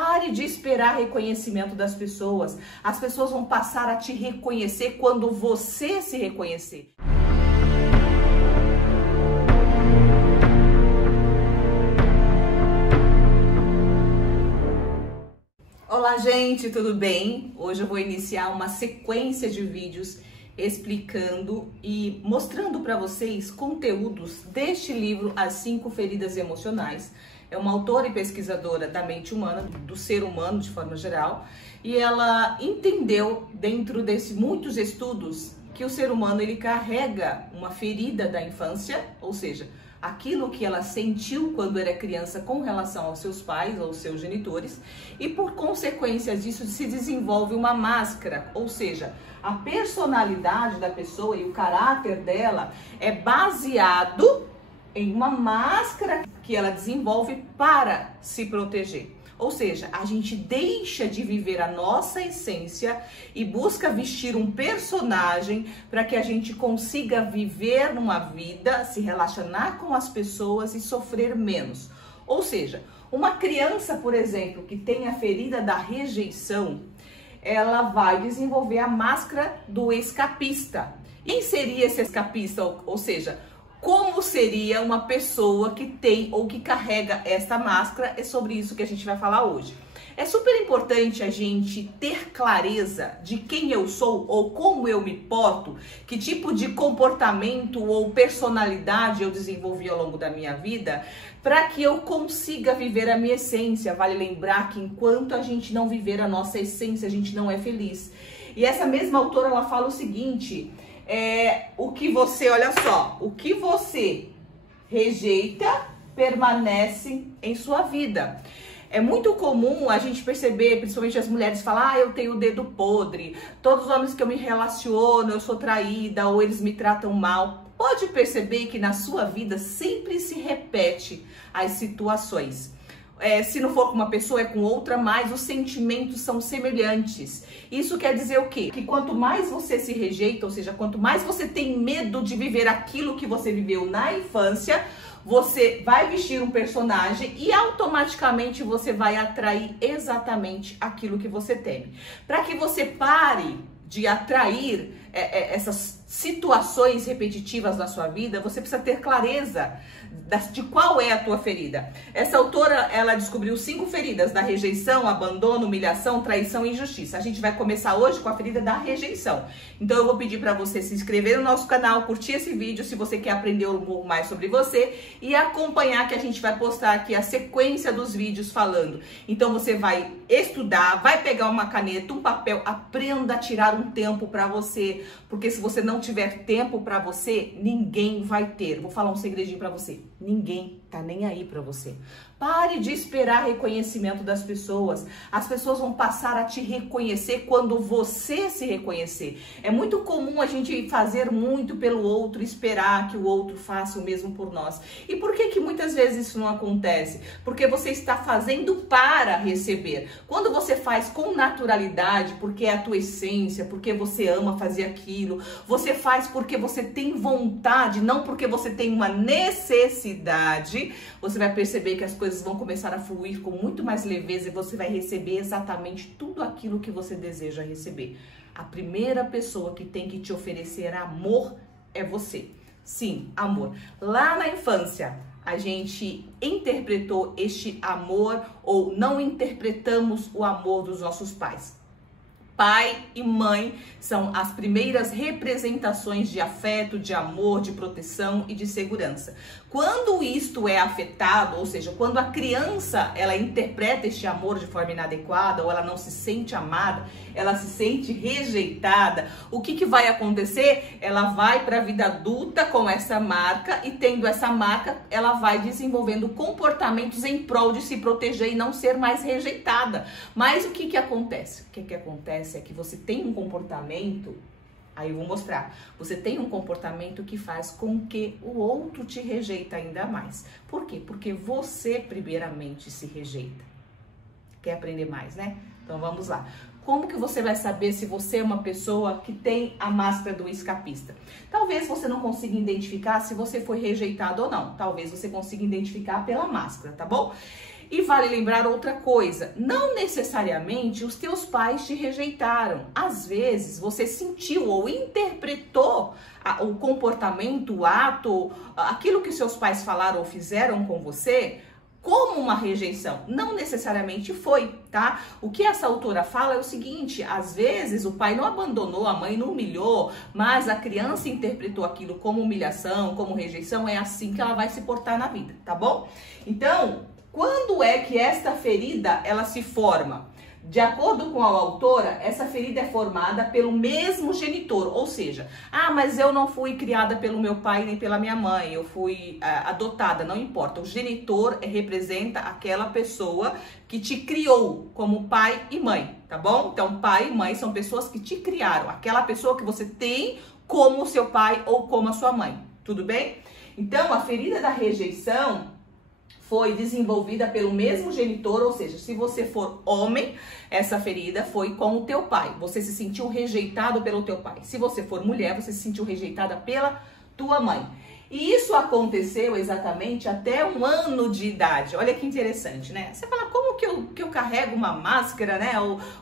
Pare de esperar reconhecimento das pessoas. As pessoas vão passar a te reconhecer quando você se reconhecer. Olá, gente, tudo bem? Hoje eu vou iniciar uma sequência de vídeos explicando e mostrando para vocês conteúdos deste livro, As 5 Feridas Emocionais. É uma autora e pesquisadora da mente humana, do ser humano de forma geral, e ela entendeu, dentro desses muitos estudos, que o ser humano ele carrega uma ferida da infância, ou seja, aquilo que ela sentiu quando era criança com relação aos seus pais ou seus genitores, e por consequência disso se desenvolve uma máscara, ou seja, a personalidade da pessoa e o caráter dela é baseado em uma máscara que ela desenvolve para se proteger. Ou seja, a gente deixa de viver a nossa essência e busca vestir um personagem para que a gente consiga viver numa vida, se relacionar com as pessoas e sofrer menos. Ou seja, uma criança, por exemplo, que tem a ferida da rejeição, ela vai desenvolver a máscara do escapista. Quem seria esse escapista? Ou seja, como seria uma pessoa que tem ou que carrega esta máscara? É sobre isso que a gente vai falar hoje. É super importante a gente ter clareza de quem eu sou ou como eu me porto, que tipo de comportamento ou personalidade eu desenvolvi ao longo da minha vida, para que eu consiga viver a minha essência. Vale lembrar que enquanto a gente não viver a nossa essência, a gente não é feliz. E essa mesma autora, ela fala o seguinte: olha só, o que você rejeita permanece em sua vida. É muito comum a gente perceber, principalmente as mulheres, falar: eu tenho o dedo podre, todos os homens que eu me relaciono, eu sou traída, ou eles me tratam mal. Pode perceber que na sua vida sempre se repete as situações. Se não for com uma pessoa, é com outra, mas os sentimentos são semelhantes. Isso quer dizer o quê? Que quanto mais você se rejeita, ou seja, quanto mais você tem medo de viver aquilo que você viveu na infância, você vai vestir um personagem e automaticamente você vai atrair exatamente aquilo que você teme. Para que você pare de atrair essas situações repetitivas na sua vida, você precisa ter clareza de qual é a tua ferida. Essa autora, ela descobriu 5 feridas: da rejeição, abandono, humilhação, traição e injustiça. A gente vai começar hoje com a ferida da rejeição. Então eu vou pedir para você se inscrever no nosso canal, curtir esse vídeo se você quer aprender um pouco mais sobre você e acompanhar, que a gente vai postar aqui a sequência dos vídeos falando. Então você vai estudar, vai pegar uma caneta, um papel, aprenda a tirar um tempo para você, porque se você não tiver tempo para você, ninguém vai ter. Vou falar um segredinho para você: ninguém tá nem aí para você. Pare de esperar reconhecimento das pessoas. As pessoas vão passar a te reconhecer quando você se reconhecer. É muito comum a gente fazer muito pelo outro, esperar que o outro faça o mesmo por nós. E por que muitas vezes isso não acontece? Porque você está fazendo para receber. Quando você faz com naturalidade, porque é a tua essência, porque você ama fazer aquilo, você faz porque você tem vontade, não porque você tem uma necessidade, você vai perceber que as coisas vão começar a fluir com muito mais leveza e você vai receber exatamente tudo aquilo que você deseja receber. A primeira pessoa que tem que te oferecer amor é você. Sim, amor. Lá na infância, a gente interpretou este amor ou não interpretamos o amor dos nossos pais. Pai e mãe são as primeiras representações de afeto, de amor, de proteção e de segurança. Quando isto é afetado, ou seja, quando a criança ela interpreta este amor de forma inadequada, ou ela não se sente amada, ela se sente rejeitada, o que vai acontecer? Ela vai para a vida adulta com essa marca e, tendo essa marca, ela vai desenvolvendo comportamentos em prol de se proteger e não ser mais rejeitada. Mas o que acontece? O que acontece é que você tem um comportamento. Aí eu vou mostrar. Você tem um comportamento que faz com que o outro te rejeita ainda mais. Por quê? Porque você primeiramente se rejeita. Quer aprender mais, né? Então vamos lá. Como que você vai saber se você é uma pessoa que tem a máscara do escapista? Talvez você não consiga identificar se você foi rejeitado ou não. Talvez você consiga identificar pela máscara, tá bom? E vale lembrar outra coisa, não necessariamente os teus pais te rejeitaram. Às vezes você sentiu ou interpretou o comportamento, o ato, aquilo que seus pais falaram ou fizeram com você como uma rejeição. Não necessariamente foi, tá? O que essa autora fala é o seguinte, às vezes o pai não abandonou, a mãe não humilhou, mas a criança interpretou aquilo como humilhação, como rejeição, é assim que ela vai se portar na vida, tá bom? Então, quando é que esta ferida, ela se forma? De acordo com a autora, essa ferida é formada pelo mesmo genitor, ou seja, mas eu não fui criada pelo meu pai nem pela minha mãe, eu fui adotada, não importa. O genitor representa aquela pessoa que te criou como pai e mãe, tá bom? Então, pai e mãe são pessoas que te criaram, aquela pessoa que você tem como seu pai ou como a sua mãe, tudo bem? Então, a ferida da rejeição foi desenvolvida pelo mesmo genitor, ou seja, se você for homem, essa ferida foi com o teu pai. Você se sentiu rejeitado pelo teu pai. Se você for mulher, você se sentiu rejeitada pela tua mãe. E isso aconteceu exatamente até 1 ano de idade. Olha que interessante, né? Você fala, como que eu carrego uma máscara, né?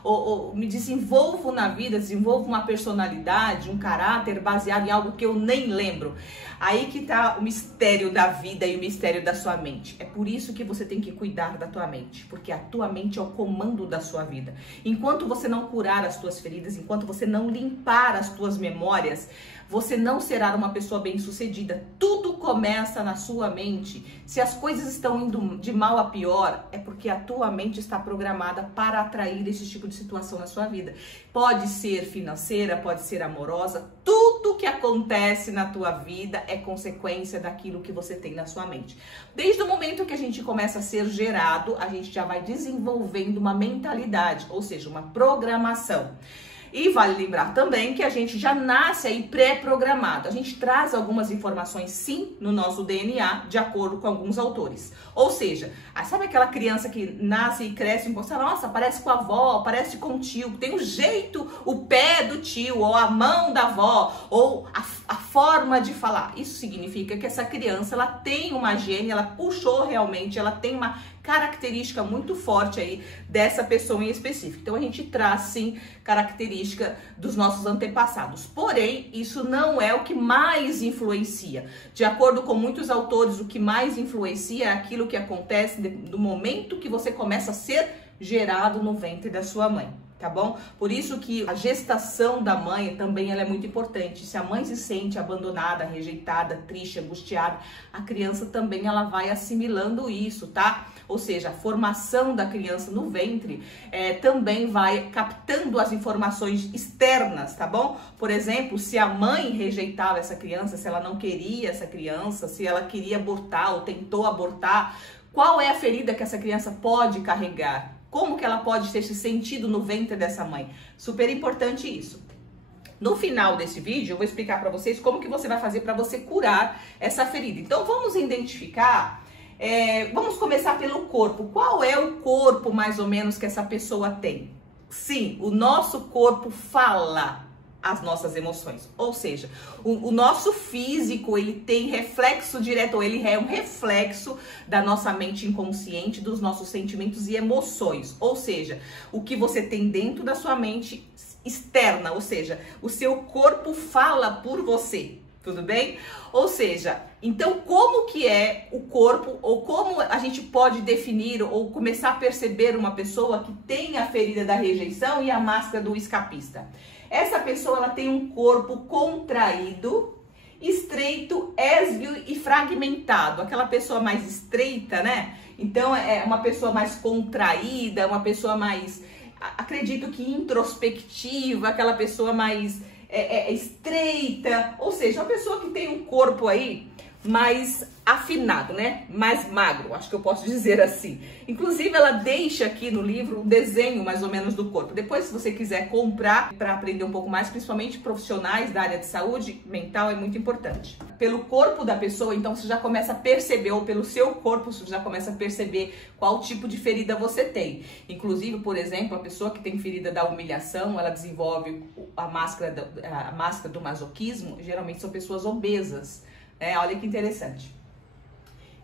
Ou me desenvolvo na vida, desenvolvo uma personalidade, um caráter baseado em algo que eu nem lembro. Aí que tá o mistério da vida e o mistério da sua mente. É por isso que você tem que cuidar da tua mente, porque a tua mente é o comando da sua vida. Enquanto você não curar as tuas feridas, enquanto você não limpar as tuas memórias, você não será uma pessoa bem-sucedida. Tudo começa na sua mente. Se as coisas estão indo de mal a pior, é porque a tua mente está programada para atrair esse tipo de situação na sua vida. Pode ser financeira, pode ser amorosa, tudo que acontece na tua vida é consequência daquilo que você tem na sua mente. Desde o momento que a gente começa a ser gerado, a gente já vai desenvolvendo uma mentalidade, ou seja, uma programação. E vale lembrar também que a gente já nasce aí pré-programado. A gente traz algumas informações, sim, no nosso DNA, de acordo com alguns autores. Ou seja, sabe aquela criança que nasce e cresce e pensa, nossa, parece com a avó, parece com o tio, tem um jeito, o pé do tio, ou a mão da avó, ou a forma de falar. Isso significa que essa criança, ela tem uma gene, ela puxou realmente, ela tem uma característica muito forte aí dessa pessoa em específico. Então a gente traz sim característica dos nossos antepassados. Porém, isso não é o que mais influencia. De acordo com muitos autores, o que mais influencia é aquilo que acontece do momento que você começa a ser gerado no ventre da sua mãe. Tá bom? Por isso que a gestação da mãe também ela é muito importante. Se a mãe se sente abandonada, rejeitada, triste, angustiada, a criança também ela vai assimilando isso, tá? Ou seja, a formação da criança no ventre também vai captando as informações externas, tá bom? Por exemplo, se a mãe rejeitava essa criança, se ela não queria essa criança, se ela queria abortar ou tentou abortar, qual é a ferida que essa criança pode carregar? Como que ela pode ter se sentido no ventre dessa mãe? Super importante isso. No final desse vídeo, eu vou explicar para vocês como que você vai fazer para você curar essa ferida. Então, vamos identificar, vamos começar pelo corpo. Qual é o corpo, mais ou menos, que essa pessoa tem? Sim, o nosso corpo fala as nossas emoções, ou seja, o nosso físico, ele tem reflexo direto, ou ele é um reflexo da nossa mente inconsciente, dos nossos sentimentos e emoções, ou seja, o que você tem dentro da sua mente externa, ou seja, o seu corpo fala por você, tudo bem? Ou seja, então como que é o corpo, ou como a gente pode definir ou começar a perceber uma pessoa que tem a ferida da rejeição e a máscara do escapista? Essa pessoa ela tem um corpo contraído, estreito, ésvio e fragmentado. Aquela pessoa mais estreita, né? Então é uma pessoa mais contraída, uma pessoa mais, acredito que introspectiva, aquela pessoa mais estreita. Ou seja, uma pessoa que tem um corpo aí mais afinado, né? Mais magro, acho que eu posso dizer assim. Inclusive, ela deixa aqui no livro um desenho mais ou menos do corpo. Depois, se você quiser comprar para aprender um pouco mais, principalmente profissionais da área de saúde mental, é muito importante. Pelo corpo da pessoa, então, você já começa a perceber, ou pelo seu corpo, você já começa a perceber qual tipo de ferida você tem. Inclusive, por exemplo, a pessoa que tem ferida da humilhação, ela desenvolve a máscara do masoquismo, geralmente são pessoas obesas. Olha que interessante.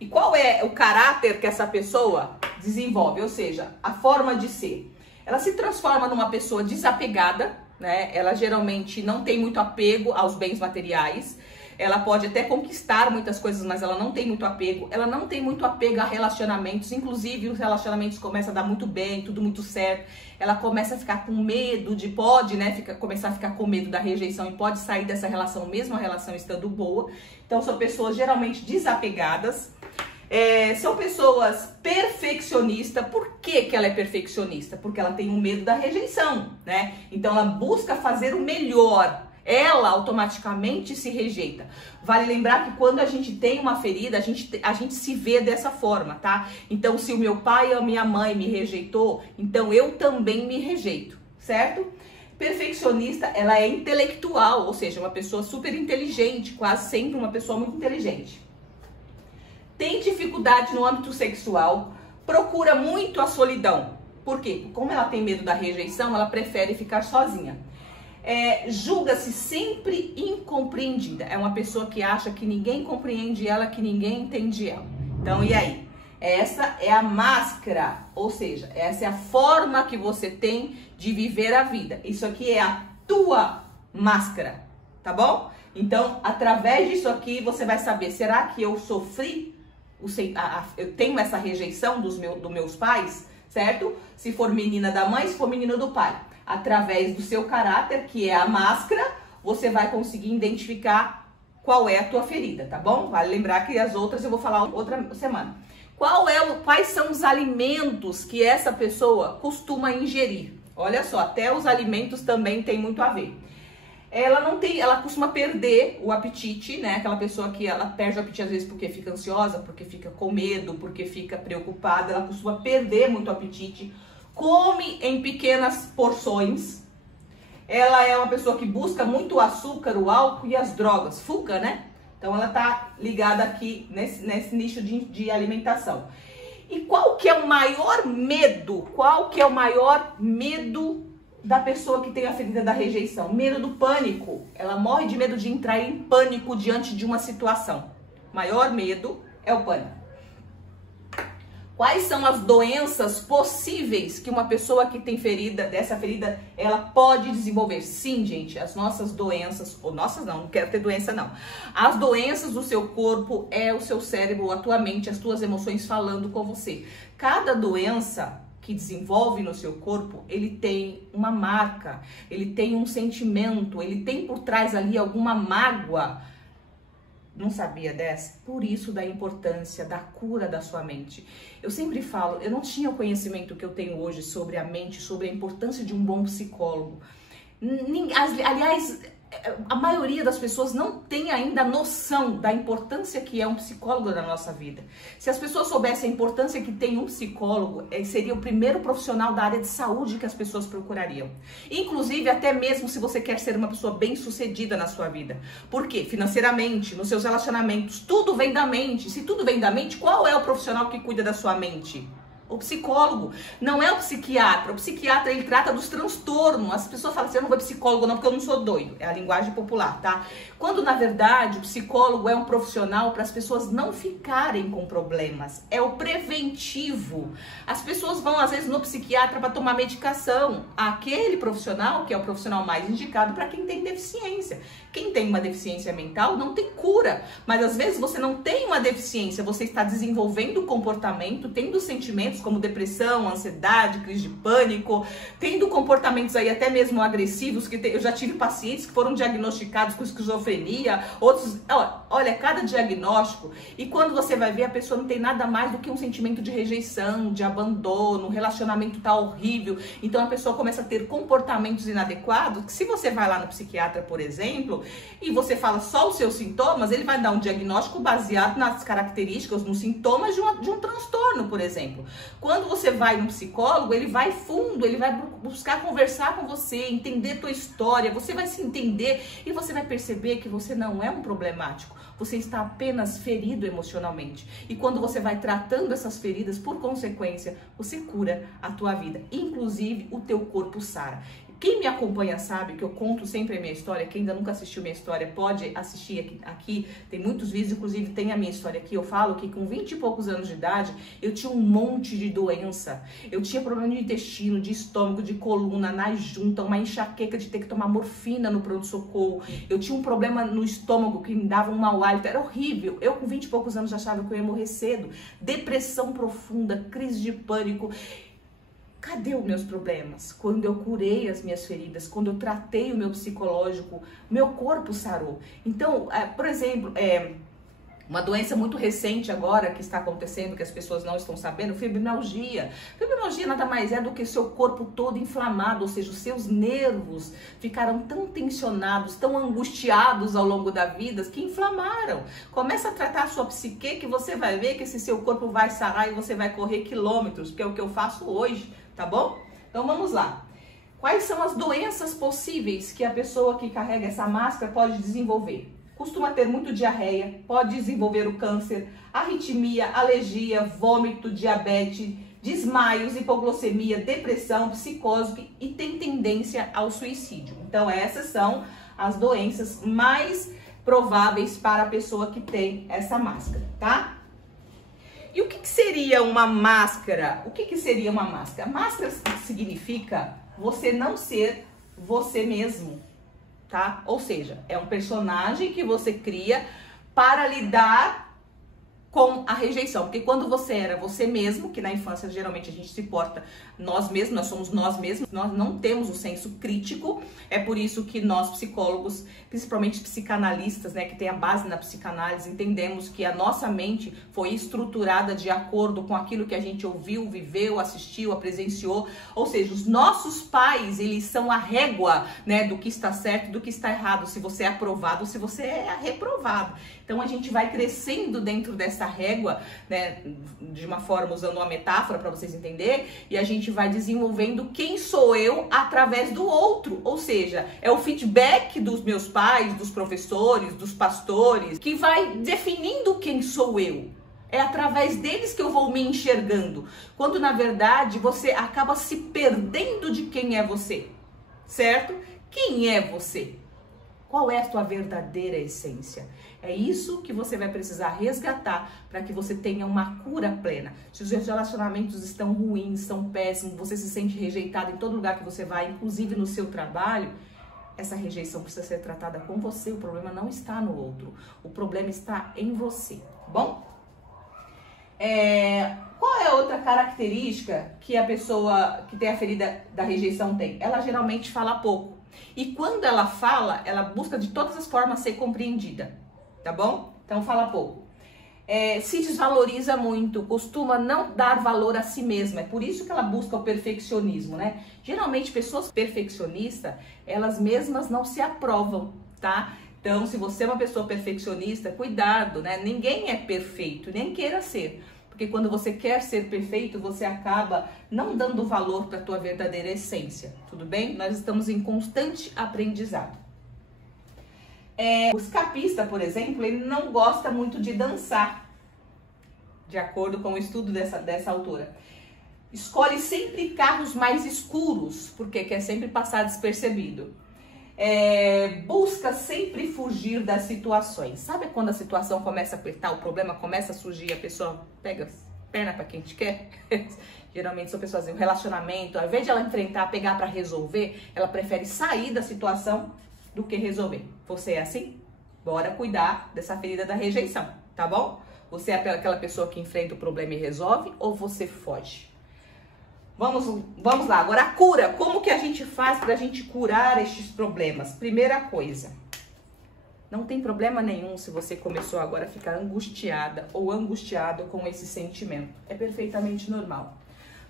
E qual é o caráter que essa pessoa desenvolve? Ou seja, a forma de ser. Ela se transforma numa pessoa desapegada, né? Ela geralmente não tem muito apego aos bens materiais. Ela pode até conquistar muitas coisas, mas ela não tem muito apego. Ela não tem muito apego a relacionamentos. Inclusive, os relacionamentos começam a dar muito bem, tudo muito certo. Ela começa a ficar com medo começar a ficar com medo da rejeição e pode sair dessa relação, mesmo a relação estando boa. Então, são pessoas geralmente desapegadas. São pessoas perfeccionistas. Por que ela é perfeccionista? Porque ela tem um medo da rejeição, né? Então, ela busca fazer o melhor. Ela automaticamente se rejeita. Vale lembrar que quando a gente tem uma ferida, a gente se vê dessa forma, tá? Então, se o meu pai ou a minha mãe me rejeitou, então eu também me rejeito, certo? Perfeccionista, ela é intelectual, ou seja, uma pessoa super inteligente, quase sempre uma pessoa muito inteligente. Tem dificuldade no âmbito sexual, procura muito a solidão. Por quê? Como ela tem medo da rejeição, ela prefere ficar sozinha. Julga-se sempre incompreendida. É uma pessoa que acha que ninguém compreende ela, que ninguém entende ela. Então, e aí? Essa é a máscara, ou seja, essa é a forma que você tem de viver a vida. Isso aqui é a tua máscara, tá bom? Então, através disso aqui, você vai saber, será que eu sofri? Eu tenho essa rejeição dos meus pais, certo? Se for menina da mãe, se for menino do pai. Através do seu caráter, que é a máscara, você vai conseguir identificar qual é a tua ferida, tá bom? Vale lembrar que as outras eu vou falar outra semana. Quais são os alimentos que essa pessoa costuma ingerir? Olha só, até os alimentos também tem muito a ver. Ela costuma perder o apetite, né? Aquela pessoa que ela perde o apetite às vezes porque fica ansiosa, porque fica com medo, porque fica preocupada, ela costuma perder muito o apetite. Come em pequenas porções. Ela é uma pessoa que busca muito o açúcar, o álcool e as drogas. Fuga, né? Então ela tá ligada aqui nesse nicho de alimentação. E qual que é o maior medo? Qual que é o maior medo da pessoa que tem a ferida da rejeição? Medo do pânico. Ela morre de medo de entrar em pânico diante de uma situação. O maior medo é o pânico. Quais são as doenças possíveis que uma pessoa que tem dessa ferida, ela pode desenvolver? Sim, gente, as nossas doenças, ou nossas não quero ter doença não. As doenças do seu corpo é o seu cérebro, a tua mente, as tuas emoções falando com você. Cada doença que desenvolve no seu corpo, ele tem uma marca, ele tem um sentimento, ele tem por trás ali alguma mágoa. Não sabia dessa? Por isso da importância da cura da sua mente. Eu sempre falo, eu não tinha o conhecimento que eu tenho hoje sobre a mente, sobre a importância de um bom psicólogo. Aliás, a maioria das pessoas não tem ainda noção da importância que é um psicólogo na nossa vida. Se as pessoas soubessem a importância que tem um psicólogo, seria o primeiro profissional da área de saúde que as pessoas procurariam. Inclusive, até mesmo se você quer ser uma pessoa bem-sucedida na sua vida. Por quê? Financeiramente, nos seus relacionamentos, tudo vem da mente. Se tudo vem da mente, qual é o profissional que cuida da sua mente? O psicólogo, não é o psiquiatra. O psiquiatra, ele trata dos transtornos. As pessoas falam assim, eu não vou psicólogo não, porque eu não sou doido. É a linguagem popular, tá? Quando, na verdade, o psicólogo é um profissional para as pessoas não ficarem com problemas. É o preventivo. As pessoas vão, às vezes, no psiquiatra para tomar medicação. Aquele profissional, que é o profissional mais indicado para quem tem deficiência. Quem tem uma deficiência mental não tem cura. Mas, às vezes, você não tem uma deficiência. Você está desenvolvendo comportamento, tendo sentimentos como depressão, ansiedade, crise de pânico, tendo comportamentos aí até mesmo agressivos, eu já tive pacientes que foram diagnosticados com esquizofrenia, outros, olha, cada diagnóstico, e quando você vai ver, a pessoa não tem nada mais do que um sentimento de rejeição, de abandono, o relacionamento tá horrível, então a pessoa começa a ter comportamentos inadequados, que se você vai lá no psiquiatra, por exemplo, e você fala só os seus sintomas, ele vai dar um diagnóstico baseado nas características, nos sintomas de um transtorno, por exemplo. Quando você vai no psicólogo, ele vai fundo, ele vai buscar conversar com você, entender tua história, você vai se entender e você vai perceber que você não é um problemático, você está apenas ferido emocionalmente. E quando você vai tratando essas feridas, por consequência, você cura a tua vida, inclusive o teu corpo sara. Quem me acompanha sabe que eu conto sempre a minha história. Quem ainda nunca assistiu minha história pode assistir aqui. Tem muitos vídeos, inclusive tem a minha história aqui. Eu falo que com 20 e poucos anos de idade, eu tinha um monte de doença. Eu tinha problema de intestino, de estômago, de coluna, na junta, uma enxaqueca de ter que tomar morfina no pronto-socorro. Eu tinha um problema no estômago que me dava um mau hálito. Era horrível. Eu com 20 e poucos anos já achava que eu ia morrer cedo. Depressão profunda, crise de pânico. Cadê os meus problemas? Quando eu curei as minhas feridas, quando eu tratei o meu psicológico, meu corpo sarou. Então, por exemplo, uma doença muito recente agora que está acontecendo, que as pessoas não estão sabendo, fibromialgia. Fibromialgia nada mais é do que seu corpo todo inflamado, ou seja, os seus nervos ficaram tão tensionados, tão angustiados ao longo da vida, que inflamaram. Começa a tratar a sua psique, que você vai ver que esse seu corpo vai sarar e você vai correr quilômetros, que é o que eu faço hoje, tá bom? Então vamos lá. Quais são as doenças possíveis que a pessoa que carrega essa máscara pode desenvolver? Costuma ter muito diarreia, pode desenvolver o câncer, arritmia, alergia, vômito, diabetes, desmaios, hipoglicemia, depressão, psicose e tem tendência ao suicídio. Então essas são as doenças mais prováveis para a pessoa que tem essa máscara, tá? E o que seria uma máscara? O que seria uma máscara? Máscara significa você não ser você mesmo, tá? Ou seja, é um personagem que você cria para lidar com a rejeição. Porque quando você era você mesmo, que na infância geralmente a gente se porta nós mesmos, nós somos nós mesmos, nós não temos o senso crítico. É por isso que nós psicólogos, principalmente psicanalistas, né, que tem a base na psicanálise, entendemos que a nossa mente foi estruturada de acordo com aquilo que a gente ouviu, viveu, assistiu, presenciou. Ou seja, os nossos pais, eles são a régua, né, do que está certo, do que está errado, se você é aprovado, se você é reprovado. Então a gente vai crescendo dentro dessa régua, né, de uma forma, usando uma metáfora para vocês entenderem, e a gente vai desenvolvendo quem sou eu através do outro, ou seja, é o feedback dos meus pais, dos professores, dos pastores, que vai definindo quem sou eu. É através deles que eu vou me enxergando, quando na verdade você acaba se perdendo de quem é você, certo? Quem é você? Qual é a sua verdadeira essência? É isso que você vai precisar resgatar para que você tenha uma cura plena. Se os relacionamentos estão ruins, estão péssimos, você se sente rejeitado em todo lugar que você vai, inclusive no seu trabalho, essa rejeição precisa ser tratada com você. O problema não está no outro, o problema está em você, tá bom? Qual é a outra característica que a pessoa que tem a ferida da rejeição tem? Ela geralmente fala pouco. E quando ela fala, ela busca de todas as formas ser compreendida, tá bom? Então fala pouco. Se desvaloriza muito, costuma não dar valor a si mesma. É por isso que ela busca o perfeccionismo, né? Geralmente pessoas perfeccionistas, elas mesmas não se aprovam, tá? Então se você é uma pessoa perfeccionista, cuidado, né? Ninguém é perfeito, nem queira ser. Porque quando você quer ser perfeito, você acaba não dando valor para a tua verdadeira essência, tudo bem? Nós estamos em constante aprendizado. O escapista, por exemplo, ele não gosta muito de dançar, de acordo com o estudo dessa autora. Escolhe sempre carros mais escuros, porque quer sempre passar despercebido. Busca sempre fugir das situações. Sabe quando a situação começa a apertar, o problema começa a surgir, a pessoa pega perna para quem te quer? Geralmente são pessoas em um relacionamento, ao invés de ela enfrentar, pegar para resolver, ela prefere sair da situação do que resolver. Você é assim? Bora cuidar dessa ferida da rejeição, tá bom? Você é aquela pessoa que enfrenta o problema e resolve, ou você foge? Vamos lá, agora a cura. Como que a gente faz para a gente curar estes problemas? Primeira coisa, não tem problema nenhum se você começou agora a ficar angustiada ou angustiado com esse sentimento. É perfeitamente normal,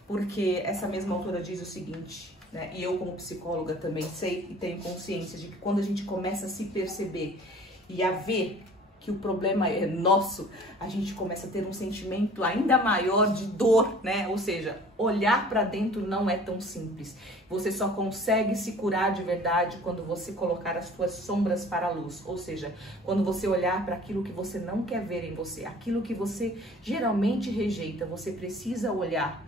porque essa mesma autora diz o seguinte, né? E eu como psicóloga também sei e tenho consciência de que quando a gente começa a se perceber e a ver que o problema é nosso, a gente começa a ter um sentimento ainda maior de dor, né? Ou seja, olhar para dentro não é tão simples. Você só consegue se curar de verdade quando você colocar as suas sombras para a luz. Ou seja, quando você olhar para aquilo que você não quer ver em você, aquilo que você geralmente rejeita, você precisa olhar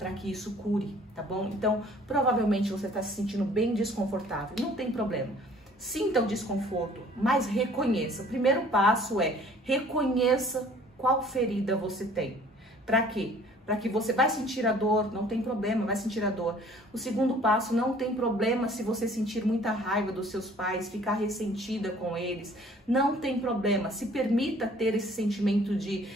para que isso cure, tá bom? Então, provavelmente você está se sentindo bem desconfortável, não tem problema. Sinta o desconforto, mas reconheça. O primeiro passo é reconheça qual ferida você tem. Para quê? Para que você vai sentir a dor, não tem problema, vai sentir a dor. O segundo passo, não tem problema se você sentir muita raiva dos seus pais, ficar ressentida com eles, não tem problema. Se permita ter esse sentimento de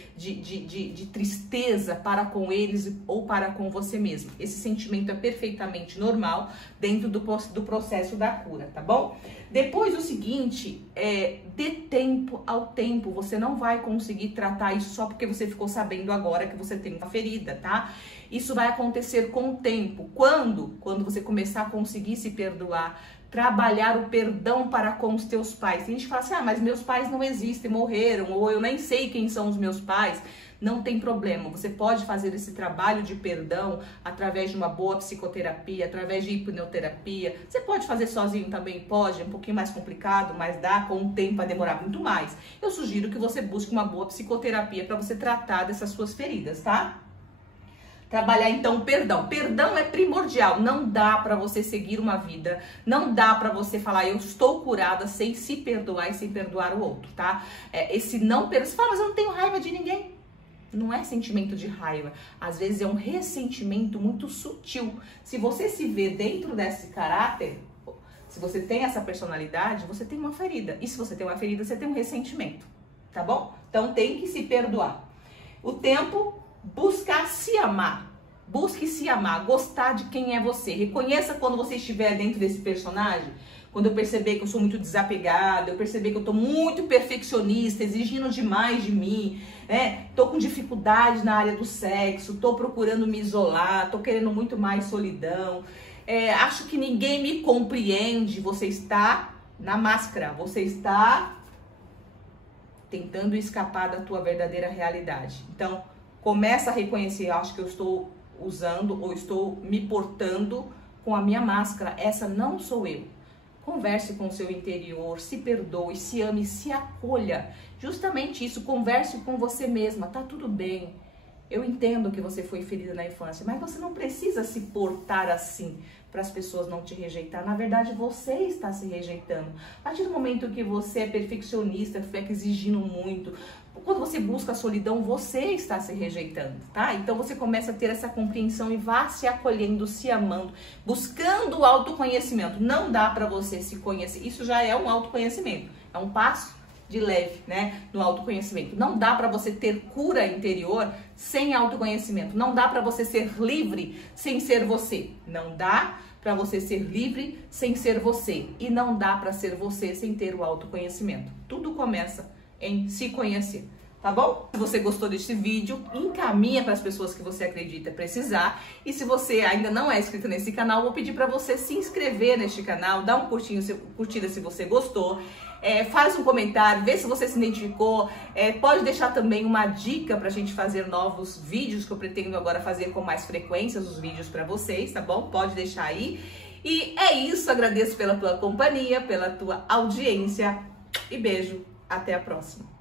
tristeza para com eles ou para com você mesmo. Esse sentimento é perfeitamente normal dentro do processo da cura, tá bom? Depois o seguinte, dê tempo ao tempo. Você não vai conseguir tratar isso só porque você ficou sabendo agora que você tem uma ferida, tá? Isso vai acontecer com o tempo. Quando você começar a conseguir se perdoar, trabalhar o perdão para com os teus pais. Tem gente que fala assim, mas meus pais não existem, morreram, ou eu nem sei quem são os meus pais. Não tem problema, você pode fazer esse trabalho de perdão através de uma boa psicoterapia, através de hipnoterapia. Você pode fazer sozinho também, pode, é um pouquinho mais complicado, mas dá, com o tempo vai demorar muito mais. Eu sugiro que você busque uma boa psicoterapia para você tratar dessas suas feridas, tá? Trabalhar então o perdão. Perdão é primordial. Não dá para você seguir uma vida, não dá para você falar eu estou curada sem se perdoar e sem perdoar o outro, tá? Esse não perdoar, você fala, mas eu não tenho raiva de ninguém. Não é sentimento de raiva, às vezes é um ressentimento muito sutil. Se você se vê dentro desse caráter, se você tem essa personalidade, você tem uma ferida. E se você tem uma ferida, você tem um ressentimento, tá bom? Então tem que se perdoar. O tempo, buscar se amar. Busque se amar, gostar de quem é você. Reconheça quando você estiver dentro desse personagem. Quando eu perceber que eu sou muito desapegada, eu perceber que eu tô muito perfeccionista, exigindo demais de mim, né? Tô com dificuldade na área do sexo, tô procurando me isolar, tô querendo muito mais solidão, acho que ninguém me compreende. Você está na máscara, você está tentando escapar da tua verdadeira realidade. Então, começa a reconhecer, acho que eu estou usando ou estou me portando com a minha máscara, essa não sou eu. Converse com o seu interior, se perdoe, se ame, se acolha. Justamente isso, converse com você mesma, tá tudo bem. Eu entendo que você foi ferida na infância, mas você não precisa se portar assim para as pessoas não te rejeitar. Na verdade, você está se rejeitando. A partir do momento que você é perfeccionista, fica exigindo muito, quando você busca a solidão, você está se rejeitando, tá? Então você começa a ter essa compreensão e vá se acolhendo, se amando, buscando o autoconhecimento. Não dá para você se conhecer, isso já é um autoconhecimento, é um passo de leve, né, no autoconhecimento. Não dá para você ter cura interior sem autoconhecimento. Não dá para você ser livre sem ser você. Não dá para você ser livre sem ser você. E não dá para ser você sem ter o autoconhecimento. Tudo começa em se conhecer, tá bom? Se você gostou deste vídeo, encaminha para as pessoas que você acredita precisar. E se você ainda não é inscrito nesse canal, vou pedir para você se inscrever neste canal, dar um curtida se você gostou, faz um comentário, vê se você se identificou, pode deixar também uma dica para a gente fazer novos vídeos, que eu pretendo agora fazer com mais frequência os vídeos para vocês, tá bom? Pode deixar aí. E é isso, agradeço pela tua companhia, pela tua audiência e beijo. Até a próxima.